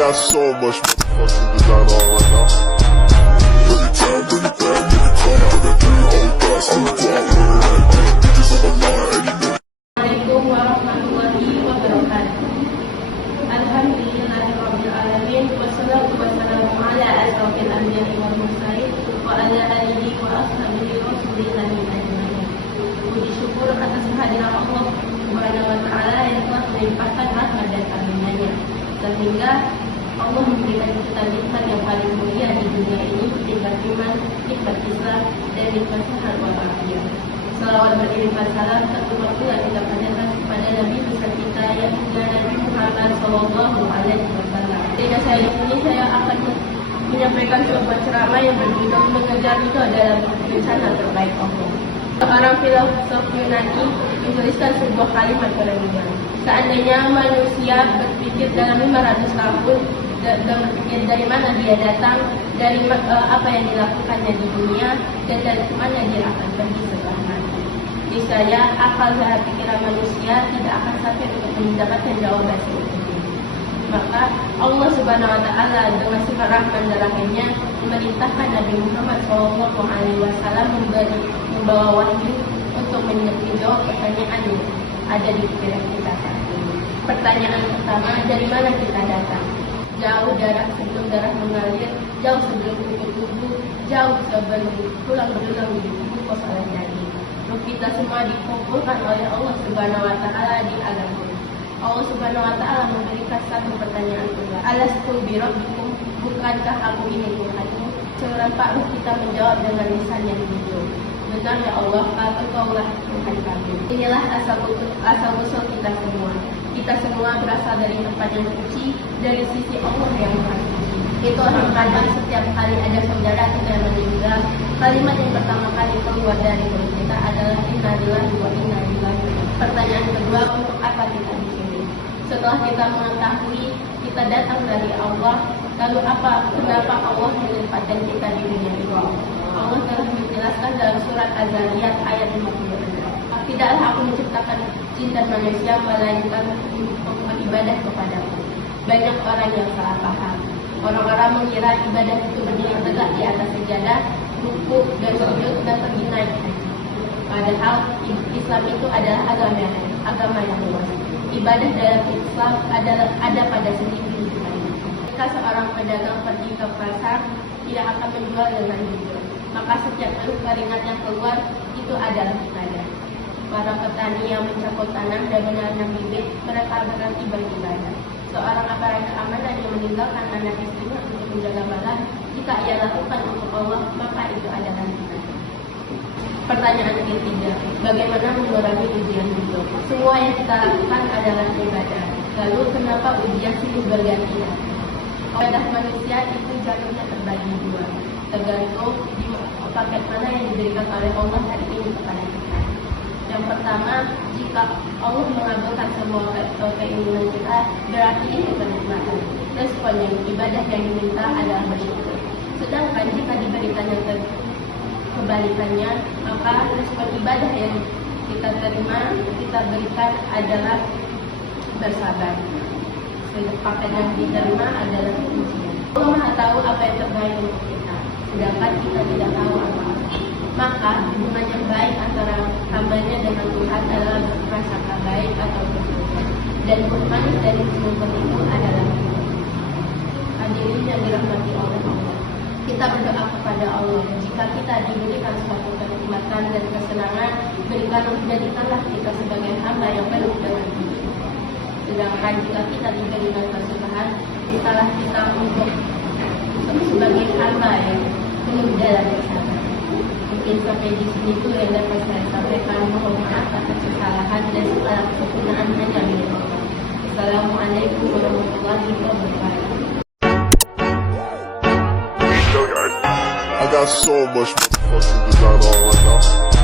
got so much fucking design on right now. Bring it down, bring it down, make it come. I got 3 whole thoughts, I'm a dog, bitches on my line, and you know. Assalamualaikum warahmatullahi wabarakatuh. Alhamdulillahirabbil alamin wassalatu wassalamu ala asyrofil anbiya'i wal mursalin wa ala alihi wa ashabihi rasulillah ajmain. Puji syukur atas kehadiran Allah Subhanahu wa taala yang telah melimpahkan rahmat dan karunia-Nya sehingga Allah memberikan kita nikmat yang paling mulia di dunia ini, nikmat iman, nikmat Islam, dan nikmat sehat walafiat. Salawat berlimpah salam tercurah pula kita panjatkan kepada Nabi besar kita yang mulia Nabi Muhammad Sallallahu Alaihi Wasallam. Dengan saya di sini saya akan menyampaikan sebuah ceramah yang berjudul mengejar itu adalah rencana terbaik Allah. Seorang filosof Yunani menuliskan sebuah kalimat perenungan. Seandainya manusia berpikir dalam 500 tahun dan berpikir dari mana dia datang, dari apa yang dilakukannya di dunia, dan dari mana dia akan pergi setelah mati. Niscaya akal dan pikiran manusia tidak akan sampai untuk mendapatkan jawaban seperti ini. Maka Allah Subhanahu wa taala dengan sifat rahman dan rahimnya memerintahkan Nabi Muhammad SAW membawa wahyu untuk menjawab pertanyaan yang ada di pikiran kita saat ini. Pertanyaan pertama, dari mana kita datang? Jauh darah sebelum darah mengalir, jauh sebelum kuku tubuh, jauh sebelum tulang belulang di tubuh kos oleh daging. Kita semua dikumpulkan oleh Allah Subhanahu wa taala di alam ini. Allah Subhanahu wa taala memberikan satu pertanyaan pula. Alastu bi rabbikum, bukankah aku ini Tuhanmu? Serempak ruh kita menjawab dengan lisan yang jujur. Benar ya Allah, Engkaulah Tuhan kami. Inilah asal usul kita semua. Kita semua berasal dari tempat yang suci, dari sisi Allah yang Maha Suci. Itu kadang setiap kali ada saudara kita yang meninggal, kalimat yang pertama kali keluar dari mulut kita adalah inna lillahi wa inna ilaihi. Pertanyaan kedua, untuk apa kita di sini? Setelah kita mengetahui kita datang dari Allah, lalu kenapa Allah menempatkan kita di dunia ini? Allah telah menjelaskan dalam surat Az-Zariyat ayat 56. Tidaklah aku menciptakan jin dan manusia melainkan untuk beribadah kepadaku. Banyak orang yang salah paham. Orang-orang mengira ibadah itu berdiri tegak di atas sejadah, ruku dan sujud dan pergi naik haji. Padahal Islam itu adalah agama yang luas. Ibadah dalam Islam ada pada sendiri. Jika seorang pedagang pergi ke pasar, tidak akan menjual dengan jujur, maka setiap keringat yang keluar itu adalah ibadah. Para petani yang mencabut tanah dan menanam bibit, mereka berarti beribadah. Seorang aparat keamanan yang meninggalkan anak istrinya untuk menjaga badan, jika ia lakukan untuk Allah, maka itu adalah ibadah. Pertanyaan ketiga, bagaimana mengurangi ujian hidup? Semua yang kita lakukan adalah ibadah. Lalu kenapa ujian silih berganti? Ibadah manusia itu jalurnya terbagi dua, tergantung di paket mana yang diberikan oleh Allah hari ini kepada kita. Yang pertama, jika Allah mengabulkan semua keinginan kita, berarti ini kenikmatan. Dan sepanjang ibadah yang diminta adalah bersyukur. Sedangkan jika diberikan yang kebalikannya, maka respon ibadah yang kita terima, kita berikan adalah bersabar. Paket yang diterima adalah ujian. Allah Maha tahu apa yang terbaik untuk kita, sedangkan kita tidak tahu apa-apa. Maka hubungan yang baik antara hambanya dengan Tuhan adalah berprasangka baik atau berdoa. Dan buah manis dari hubungan itu adalah hadirin yang dirahmati oleh Allah. Kita berdoa kepada Allah, jika kita diberikan suatu kenikmatan dan kesenangan, jadikanlah kita sebagai hamba yang penuh dengan hikmah. Sedangkan jika kita diberikan kesusahan, jikalah kita untuk sebagai hamba yang penuh dalam kesabaran. Mungkin sampai di sini itu yang dapat saya sampaikan. Mohon maaf atas kesalahan dan segala kesempurnaan hanya milik Allah. Assalamualaikum warahmatullahi wabarakatuh. I got so much fucking design on right now.